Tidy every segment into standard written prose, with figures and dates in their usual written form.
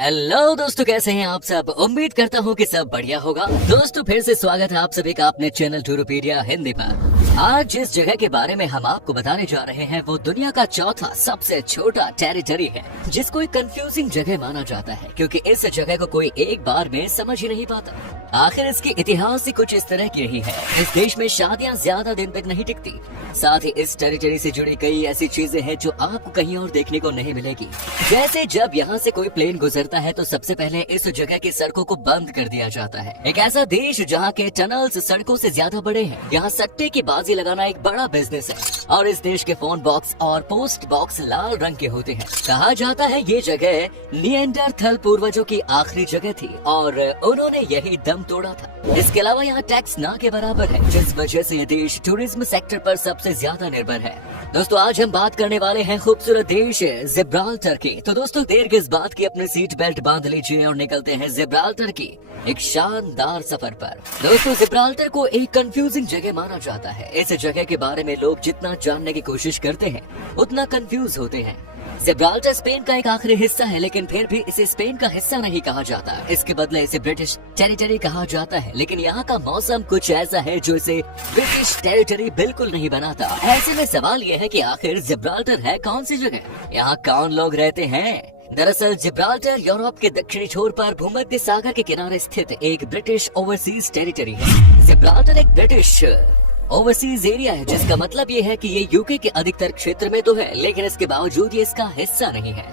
Hello दोस्तों, कैसे हैं आप सब। उम्मीद करता हूँ कि सब बढ़िया होगा। दोस्तों फिर से स्वागत है आप सभी का अपने चैनल टूरोपीडिया हिंदी पर। आज जिस जगह के बारे में हम आपको बताने जा रहे हैं वो दुनिया का चौथा सबसे छोटा टेरिटरी है, जिसको एक कंफ्यूजिंग जगह माना जाता है क्योंकि इस जगह को कोई एक बार में समझ ही नहीं पाता। आखिर इसकी इतिहास ही कुछ इस तरह की रही है। इस देश में शादियाँ ज्यादा दिन तक नहीं टिकती। साथ ही इस टेरिटरी से जुड़ी कई ऐसी चीजें हैं जो आपको कहीं और देखने को नहीं मिलेगी। जैसे जब यहाँ से कोई प्लेन गुजरता है तो सबसे पहले इस जगह की सड़कों को बंद कर दिया जाता है। एक ऐसा देश जहाँ के टनल्स सड़कों से ज्यादा बड़े हैं। यहाँ सट्टे की बाजी लगाना एक बड़ा बिजनेस है और इस देश के फोन बॉक्स और पोस्ट बॉक्स लाल रंग के होते हैं। कहा जाता है ये जगह निएंडरथल पूर्वजों की आखिरी जगह थी और उन्होंने यही दम तोड़ा था। इसके अलावा यहाँ टैक्स ना के बराबर है, जिस वजह से ये देश टूरिज्म सेक्टर पर सबसे ज्यादा निर्भर है। दोस्तों आज हम बात करने वाले हैं खूबसूरत देश जिब्राल्टर की। तो दोस्तों देर किस बात की, अपने सीट बेल्ट बांध लीजिए और निकलते हैं जिब्राल्टर की एक शानदार सफर पर। दोस्तों जिब्राल्टर को एक कंफ्यूजिंग जगह माना जाता है। इस जगह के बारे में लोग जितना जानने की कोशिश करते हैं उतना कंफ्यूज होते हैं। जिब्राल्टर स्पेन का एक आखिरी हिस्सा है, लेकिन फिर भी इसे स्पेन का हिस्सा नहीं कहा जाता। इसके बदले इसे ब्रिटिश टेरिटरी कहा जाता है। लेकिन यहाँ का मौसम कुछ ऐसा है जो इसे ब्रिटिश टेरिटरी बिल्कुल नहीं बनाता। ऐसे में सवाल यह है कि आखिर जिब्राल्टर है कौन सी जगह, यहाँ कौन लोग रहते हैं। दरअसल जिब्राल्टर यूरोप के दक्षिणी छोर पर भूमध्य सागर के किनारे स्थित एक ब्रिटिश ओवरसीज टेरिटरी है। जिब्राल्टर एक ब्रिटिश ओवरसीज एरिया है, जिसका मतलब ये है कि ये यूके के अधिकतर क्षेत्र में तो है, लेकिन इसके बावजूद ये इसका हिस्सा नहीं है।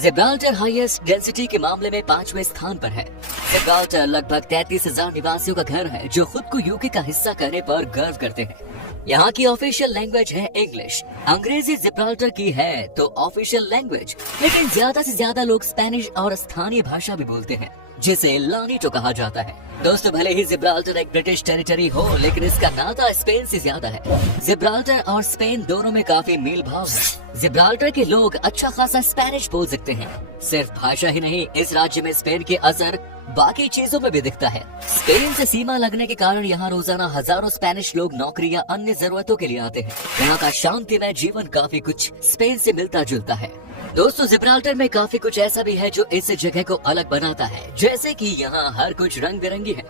जिब्राल्टर हाईएस्ट डेंसिटी के मामले में 5वें स्थान पर है। जिब्राल्टर लगभग 33,000 निवासियों का घर है जो खुद को यूके का हिस्सा कहने पर गर्व करते हैं। यहाँ की ऑफिशियल लैंग्वेज है इंग्लिश। अंग्रेजी जिब्राल्टर की है तो ऑफिशियल लैंग्वेज, लेकिन ज्यादा से ज्यादा लोग स्पेनिश और स्थानीय भाषा भी बोलते हैं, जिसे लानीटो कहा जाता है। दोस्तों भले ही जिब्राल्टर एक ब्रिटिश टेरिटरी हो, लेकिन इसका नाता स्पेन से ज्यादा है। जिब्राल्टर और स्पेन दोनों में काफी मेल भाव है। जिब्राल्टर के लोग अच्छा खासा स्पेनिश बोल सकते हैं। सिर्फ भाषा ही नहीं, इस राज्य में स्पेन के असर बाकी चीजों में भी दिखता है। स्पेन से सीमा लगने के कारण यहाँ रोजाना हजारों स्पेनिश लोग नौकरी या अन्य जरूरतों के लिए आते हैं। यहाँ का शांतिमय जीवन काफी कुछ स्पेन से मिलता जुलता है। दोस्तों जिब्राल्टर में काफी कुछ ऐसा भी है जो इस जगह को अलग बनाता है, जैसे कि यहाँ हर कुछ रंग बिरंगी है।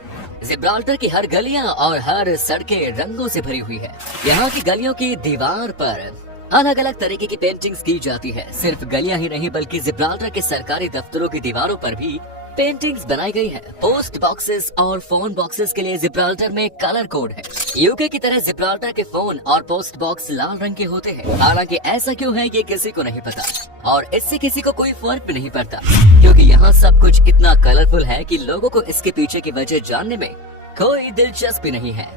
जिब्राल्टर की हर गलियाँ और हर सड़कें रंगों से भरी हुई है। यहाँ की गलियों की दीवार पर अलग अलग तरीके की पेंटिंग्स की जाती है। सिर्फ गलियाँ ही नहीं बल्कि जिब्राल्टर के सरकारी दफ्तरों की दीवारों पर भी पेंटिंग्स बनाई गई है। पोस्ट बॉक्सेस और फोन बॉक्सेस के लिए जिब्राल्टर में कलर कोड है। यूके की तरह जिब्राल्टर के फोन और पोस्ट बॉक्स लाल रंग के होते हैं। हालांकि ऐसा क्यों है ये किसी को नहीं पता और इससे किसी को कोई फर्क भी नहीं पड़ता, क्योंकि यहाँ सब कुछ इतना कलरफुल है कि लोगों को इसके पीछे की वजह जानने में कोई दिलचस्पी नहीं है।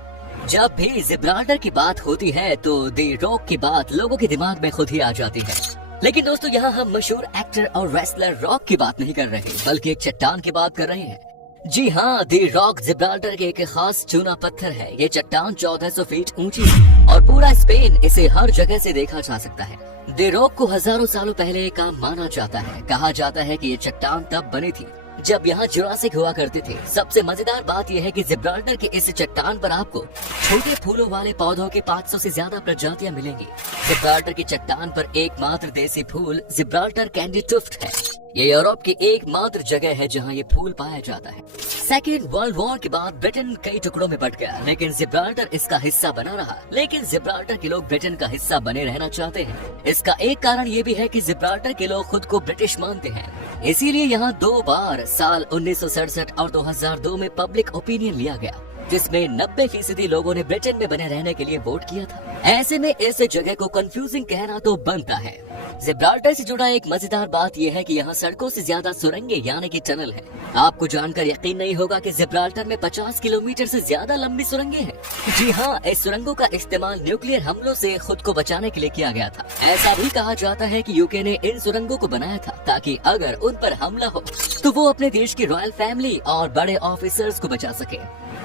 जब भी जिब्राल्टर की बात होती है तो दी रॉक की बात लोगों के दिमाग में खुद ही आ जाती है। लेकिन दोस्तों यहाँ हम मशहूर एक्टर और रेसलर रॉक की बात नहीं कर रहे, बल्कि एक चट्टान की बात कर रहे हैं। जी हाँ, दी रॉक जिब्राल्टर के एक खास चूना पत्थर है। ये चट्टान 1400 फीट ऊंची है और पूरा स्पेन इसे हर जगह से देखा जा सकता है। दी रॉक को हजारों सालों पहले का माना जाता है। कहा जाता है कि ये चट्टान तब बनी थी जब यहाँ जुरासिक हुआ करते थे। सबसे मजेदार बात यह है कि जिब्राल्टर के इस चट्टान पर आपको छोटे फूलों वाले पौधों के 500 से ज्यादा प्रजातियां मिलेंगी। जिब्राल्टर की चट्टान पर एकमात्र देसी फूल जिब्राल्टर कैंडी टुफ्ट है। ये यूरोप की एकमात्र जगह है जहाँ ये फूल पाया जाता है। सेकेंड वर्ल्ड वॉर के बाद ब्रिटेन कई टुकड़ों में बट गया, लेकिन जिब्राल्टर इसका हिस्सा बना रहा। लेकिन जिब्राल्टर के लोग ब्रिटेन का हिस्सा बने रहना चाहते हैं। इसका एक कारण ये भी है कि जिब्राल्टर के लोग खुद को ब्रिटिश मानते हैं। इसीलिए यहाँ 2 बार साल 1967 और 2002 में पब्लिक ओपिनियन लिया गया, जिसमें 90% लोगों ने ब्रिटेन में बने रहने के लिए वोट किया था। ऐसे में इस जगह को कंफ्यूजिंग कहना तो बनता है। जिब्राल्टर से जुड़ा एक मजेदार बात यह है कि यहाँ सड़कों से ज्यादा सुरंगें यानी कि टनल है। आपको जानकर यकीन नहीं होगा कि जिब्राल्टर में 50 किलोमीटर से ज्यादा लंबी सुरंगें हैं। जी हाँ, इस सुरंगों का इस्तेमाल न्यूक्लियर हमलों से खुद को बचाने के लिए किया गया था। ऐसा भी कहा जाता है कि यूके ने इन सुरंगों को बनाया था ताकि अगर उन पर हमला हो तो वो अपने देश की रॉयल फैमिली और बड़े ऑफिसर्स को बचा सके।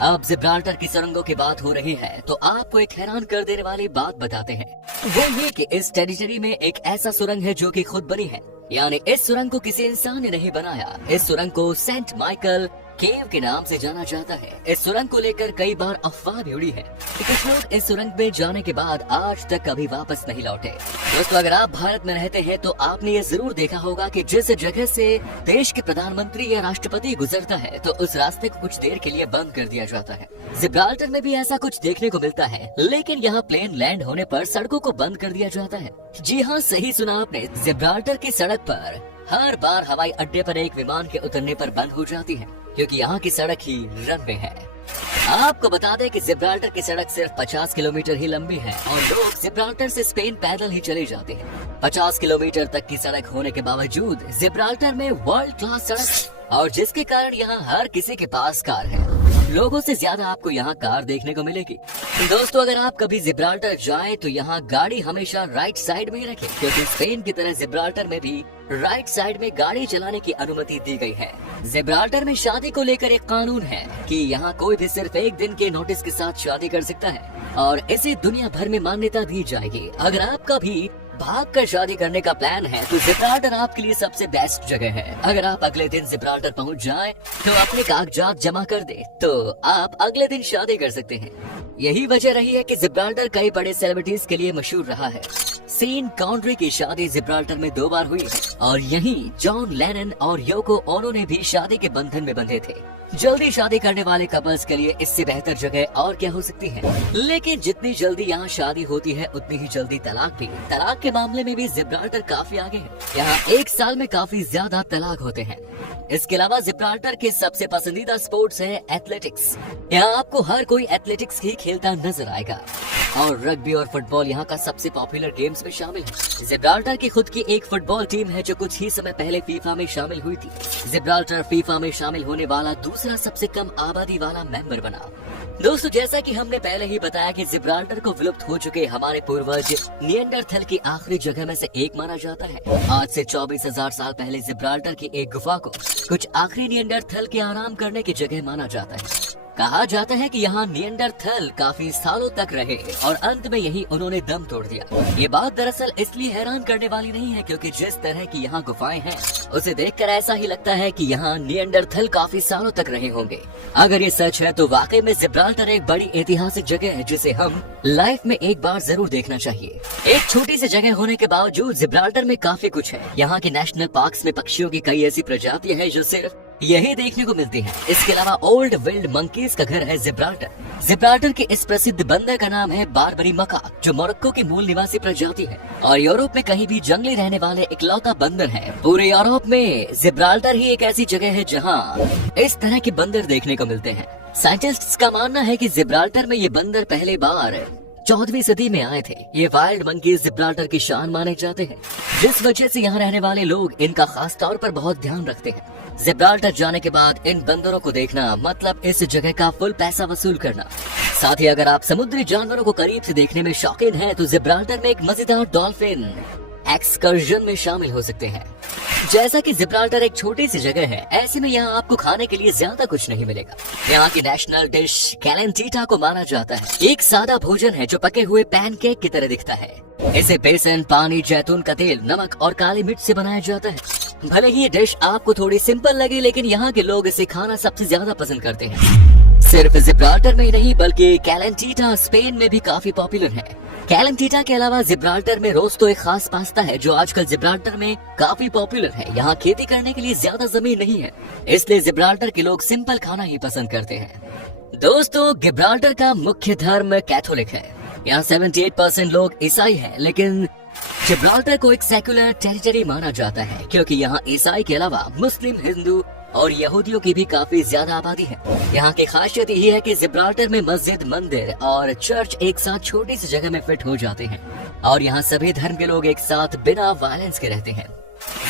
अब जिब्राल्टर की सुरंगों की बात हो रही है तो आपको एक हैरान कर देने वाली बात बताते हैं। वो ये कि इस टेरिटरी में एक ऐसा सुरंग है जो कि खुद बनी है, यानी इस सुरंग को किसी इंसान ने नहीं बनाया। इस सुरंग को सेंट माइकल केव के नाम से जाना जाता है। इस सुरंग को लेकर कई बार अफवाह भी उड़ी है कि कुछ लोग इस सुरंग में जाने के बाद आज तक कभी वापस नहीं लौटे। दोस्तों, अगर आप भारत में रहते हैं तो आपने ये जरूर देखा होगा कि जिस जगह से देश के प्रधानमंत्री या राष्ट्रपति गुजरता है तो उस रास्ते को कुछ देर के लिए बंद कर दिया जाता है। जिब्राल्टर में भी ऐसा कुछ देखने को मिलता है, लेकिन यहाँ प्लेन लैंड होने पर सड़कों को बंद कर दिया जाता है। जी हाँ, सही सुना आपने। जिब्राल्टर की सड़क पर हर बार हवाई अड्डे पर एक विमान के उतरने पर बंद हो जाती है, क्योंकि यहाँ की सड़क ही रनवे है। आपको बता दें कि जिब्राल्टर की सड़क सिर्फ 50 किलोमीटर ही लंबी है और लोग जिब्राल्टर से स्पेन पैदल ही चले जाते हैं। 50 किलोमीटर तक की सड़क होने के बावजूद जिब्राल्टर में वर्ल्ड क्लास सड़क और जिसके कारण यहाँ हर किसी के पास कार है। लोगों से ज्यादा आपको यहाँ कार देखने को मिलेगी। दोस्तों, अगर आप कभी जिब्राल्टर जाएं तो यहाँ गाड़ी हमेशा राइट साइड में ही रखें, क्योंकि स्पेन की तरह जिब्राल्टर में भी राइट साइड में गाड़ी चलाने की अनुमति दी गई है। जिब्राल्टर में शादी को लेकर एक कानून है कि यहाँ कोई भी सिर्फ एक दिन के नोटिस के साथ शादी कर सकता है और इसे दुनिया भर में मान्यता दी जाएगी। अगर आपका भी भाग कर शादी करने का प्लान है तो जिब्राल्टर आपके लिए सबसे बेस्ट जगह है। अगर आप अगले दिन जिब्राल्टर पहुंच जाएं तो अपने कागजात जमा कर दे तो आप अगले दिन शादी कर सकते हैं। यही वजह रही है कि जिब्राल्टर कई बड़े सेलिब्रिटीज के लिए मशहूर रहा है। सीन कॉन्ड्री की शादी जिब्राल्टर में 2 बार हुई है और यहीं जॉन लेनन और योको ओनो ने भी शादी के बंधन में बंधे थे। जल्दी शादी करने वाले कपल्स के लिए इससे बेहतर जगह और क्या हो सकती है। लेकिन जितनी जल्दी यहाँ शादी होती है उतनी ही जल्दी तलाक भी। तलाक के मामले में भी जिब्राल्टर काफी आगे है। यहाँ एक साल में काफी ज्यादा तलाक होते हैं। इसके अलावा जिब्राल्टर के सबसे पसंदीदा स्पोर्ट्स है एथलेटिक्स। यहाँ आपको हर कोई एथलेटिक्स ही खेलता नजर आएगा और रग्बी और फुटबॉल यहाँ का सबसे पॉपुलर गेम्स में शामिल है। जिब्राल्टर की खुद की एक फुटबॉल टीम है जो कुछ ही समय पहले फीफा में शामिल हुई थी। जिब्राल्टर फीफा में शामिल होने वाला दूसरा सबसे कम आबादी वाला मेंबर बना। दोस्तों, जैसा कि हमने पहले ही बताया कि जिब्राल्टर को विलुप्त हो चुके हमारे पूर्वज निएंडरथल की आखिरी जगह में से एक माना जाता है। आज से 24,000 साल पहले जिब्राल्टर की एक गुफा को कुछ आखिरी निएंडरथल के आराम करने की जगह माना जाता है। कहा जाता है कि यहाँ निएंडरथल काफी सालों तक रहे और अंत में यही उन्होंने दम तोड़ दिया। ये बात दरअसल इसलिए हैरान करने वाली नहीं है क्योंकि जिस तरह की यहाँ गुफाएं हैं उसे देखकर ऐसा ही लगता है कि यहाँ निएंडरथल काफी सालों तक रहे होंगे। अगर ये सच है तो वाकई में जिब्राल्टर एक बड़ी ऐतिहासिक जगह है जिसे हम लाइफ में एक बार जरूर देखना चाहिए। एक छोटी सी जगह होने के बावजूद जिब्राल्टर में काफी कुछ है। यहाँ के नेशनल पार्क्स में पक्षियों की कई ऐसी प्रजातियां हैं जो सिर्फ यही देखने को मिलती है। इसके अलावा ओल्ड विल्ड मंकीज का घर है जिब्राल्टर। जिब्राल्टर के इस प्रसिद्ध बंदर का नाम है बारबरी मका, जो मोरक्को की मूल निवासी प्रजाति है और यूरोप में कहीं भी जंगली रहने वाले इकलौता बंदर है। पूरे यूरोप में जिब्राल्टर ही एक ऐसी जगह है जहाँ इस तरह के बंदर देखने को मिलते हैं। साइंटिस्ट्स का मानना है कि जिब्राल्टर में ये बंदर पहले बार 14वीं सदी में आए थे। ये वाइल्ड मंकीज जिब्राल्टर की शान माने जाते हैं, जिस वजह से यहाँ रहने वाले लोग इनका खास तौर पर बहुत ध्यान रखते हैं। जिब्राल्टर जाने के बाद इन बंदरों को देखना मतलब इस जगह का फुल पैसा वसूल करना। साथ ही अगर आप समुद्री जानवरों को करीब से देखने में शौकीन हैं तो जिब्राल्टर में एक मजेदार डॉल्फिन एक्सकर्जन में शामिल हो सकते हैं। जैसा कि जिब्राल्टर एक छोटी सी जगह है, ऐसे में यहाँ आपको खाने के लिए ज्यादा कुछ नहीं मिलेगा। यहाँ की नेशनल डिश कैलेंटीटा को माना जाता है। एक सादा भोजन है जो पके हुए पैनकेक की तरह दिखता है। इसे बेसन, पानी, जैतून का तेल, नमक और काली मिर्च से बनाया जाता है। भले ही ये डिश आपको थोड़ी सिंपल लगे, लेकिन यहाँ के लोग इसे खाना सबसे ज्यादा पसंद करते हैं। सिर्फ जिब्राल्टर में ही नहीं बल्कि कैलेंटीटा स्पेन में भी काफी पॉपुलर है। कैलेंटीटा के अलावा जिब्राल्टर में रोस्टो एक खास पास्ता है जो आजकल जिब्राल्टर में काफी पॉपुलर है। यहाँ खेती करने के लिए ज्यादा जमीन नहीं है, इसलिए जिब्राल्टर के लोग सिंपल खाना ही पसंद करते हैं। दोस्तों, जिब्राल्टर का मुख्य धर्म कैथोलिक है। यहाँ 78% लोग ईसाई हैं, लेकिन जिब्राल्टर को एक सेक्युलर टेरिटरी माना जाता है क्योंकि यहाँ ईसाई के अलावा मुस्लिम, हिंदू और यहूदियों की भी काफी ज्यादा आबादी है। यहाँ की खासियत यही है कि जिब्राल्टर में मस्जिद, मंदिर और चर्च एक साथ छोटी सी जगह में फिट हो जाते हैं और यहाँ सभी धर्म के लोग एक साथ बिना वायलेंस के रहते हैं।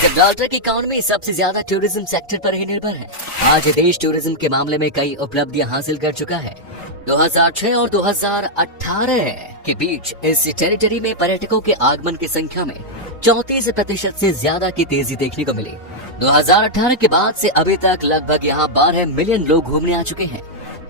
जिब्राल्टर की इकोनॉमी सबसे ज्यादा टूरिज्म सेक्टर पर ही निर्भर है। आज ये देश टूरिज्म के मामले में कई उपलब्धियां हासिल कर चुका है। 2006 और 2018 के बीच इस टेरिटरी में पर्यटकों के आगमन की संख्या में 34% से ज्यादा की तेजी देखने को मिली। 2018 के बाद से अभी तक लगभग यहाँ 12 मिलियन लोग घूमने आ चुके हैं।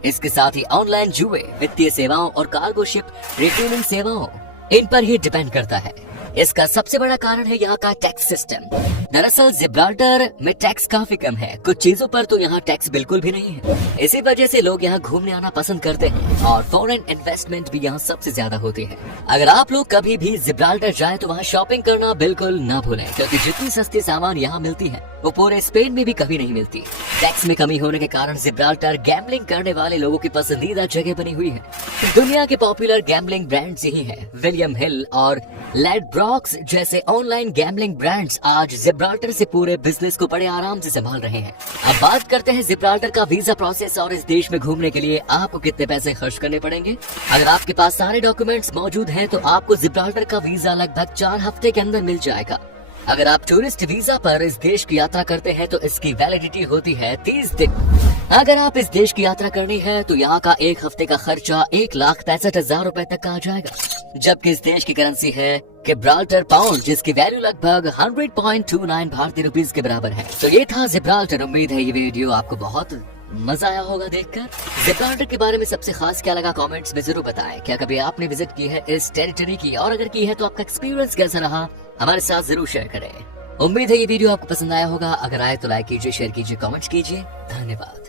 इसके साथ ही ऑनलाइन जुए, वित्तीय सेवाओं और कार्गो शिप रिटेलिंग सेवाओं इन पर ही डिपेंड करता है। इसका सबसे बड़ा कारण है यहाँ का टैक्स सिस्टम। दरअसल जिब्राल्टर में टैक्स काफी कम है, कुछ चीजों पर तो यहाँ टैक्स बिल्कुल भी नहीं है। इसी वजह से लोग यहाँ घूमने आना पसंद करते हैं और फॉरेन इन्वेस्टमेंट भी यहाँ सबसे ज्यादा होती है। अगर आप लोग कभी भी जिब्राल्टर जाएं तो वहाँ शॉपिंग करना बिल्कुल न भूलें, क्योंकि जितनी सस्ती सामान यहाँ मिलती है वो पूरे स्पेन में भी कभी नहीं मिलती। टैक्स में कमी होने के कारण जिब्राल्टर गैम्बलिंग करने वाले लोगों की पसंदीदा जगह बनी हुई है। दुनिया के पॉपुलर गैम्बलिंग ब्रांड्स यही हैं। विलियम हिल और लैडब्रॉक्स जैसे ऑनलाइन गैम्बलिंग ब्रांड्स आज जिब्राल्टर से पूरे बिजनेस को बड़े आराम से संभाल रहे हैं। अब बात करते हैं जिब्राल्टर का वीजा प्रोसेस और इस देश में घूमने के लिए आपको कितने पैसे खर्च करने पड़ेंगे। अगर आपके पास सारे डॉक्यूमेंट्स मौजूद हैं तो आपको जिब्राल्टर का वीजा लगभग 4 हफ्ते के अंदर मिल जाएगा। अगर आप टूरिस्ट वीजा पर इस देश की यात्रा करते हैं तो इसकी वैलिडिटी होती है 30 दिन। अगर आप इस देश की यात्रा करनी है तो यहाँ का 1 हफ्ते का खर्चा 1,65,000 रुपए तक का आ जाएगा, जबकि इस देश की करेंसी है जिब्राल्टर पाउंड, जिसकी वैल्यू लगभग 100.29 भारतीय रुपीस के बराबर है। तो ये था जिब्राल्टर। उम्मीद है ये वीडियो आपको बहुत मजा आया होगा देखकर। जिब्राल्टर के बारे में सबसे खास क्या लगा कमेंट्स में जरूर बताएं। क्या कभी आपने विजिट की है इस टेरिटरी की, और अगर की है तो आपका एक्सपीरियंस कैसा रहा हमारे साथ जरूर शेयर करें। उम्मीद है ये वीडियो आपको पसंद आया होगा। अगर आए तो लाइक कीजिए, शेयर कीजिए, कमेंट्स कीजिए। धन्यवाद।